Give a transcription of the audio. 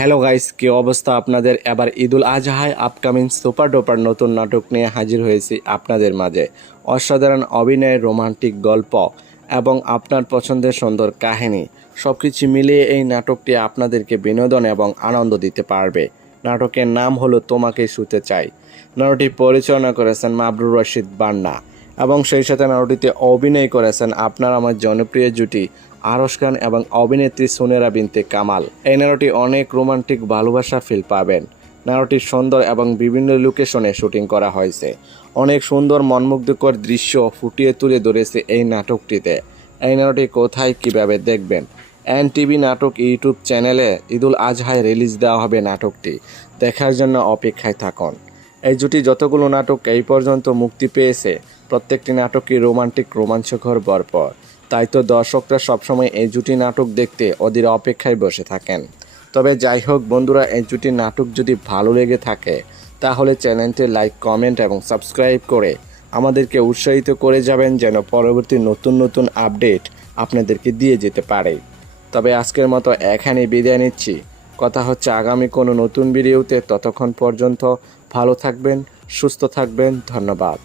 Hello guys, কি অবস্থা আপনাদের? এবার ঈদুল আজহায় আপকামিং সুপার ডুপার নতুন নাটক নিয়ে হাজির হয়েছি আপনাদের মাঝে। অসাধারণ অভিনয়, রোমান্টিক গল্প এবং আপনার পছন্দের সুন্দর কাহিনী সব কিছু মিলিয়ে এই নাটকটি আপনাদেরকে বিনোদন এবং আনন্দ দিতে পারবে। নাটকের নাম হলো তোমাকে শুতে চাই। নাটকটি পরিচালনা করেছেন মাবরুর রশিদ বান্না এবং সেই সাথে নাটকটিতে অভিনয় করেছেন আপনার আমার জনপ্রিয় জুটি আরশ খান এবং অভিনেত্রী সুনেরা বিনতে কামাল। এই নাটকটি অনেক রোমান্টিক ভালোবাসা ফিল পাবেন। নাটকটি সুন্দর এবং বিভিন্ন লোকেশনে শুটিং করা হয়েছে। অনেক সুন্দর মনমুগ্ধকর দৃশ্য ফুটিয়ে তুলে ধরেছে এই নাটকটিতে। এই নাটকটি কোথায় কিভাবে দেখবেন? NTV নাটক ইউটিউব চ্যানেলে ঈদুল আজহায় রিলিজ দেওয়া হবে নাটকটি। দেখার জন্য অপেক্ষায় থাকুন। এই জুটি যতগুলো নাটক এই পর্যন্ত মুক্তি পেয়েছে প্রত্যেকটি নাটকই রোমান্টিক, রোমাঞ্চকর, ভরপুর। তাই তো দর্শকরা সবসময় এই জুটি নাটক দেখতে অধীর অপেক্ষায় বসে থাকেন। তবে যাই হোক বন্ধুরা, এই জুটি নাটক যদি ভালো লেগে থাকে তাহলে চ্যানেলটি লাইক, কমেন্ট এবং সাবস্ক্রাইব করে আমাদেরকে উৎসাহিত করে যাবেন, যেন পরবর্তী নতুন নতুন আপডেট আপনাদেরকে দিয়ে যেতে পারে। তবে আজকের মতো এখানেই বিদায় নিচ্ছি। কথা হচ্ছে আগামী কোনো নতুন ভিডিওতে। ততক্ষণ পর্যন্ত ভালো থাকবেন, সুস্থ থাকবেন। ধন্যবাদ।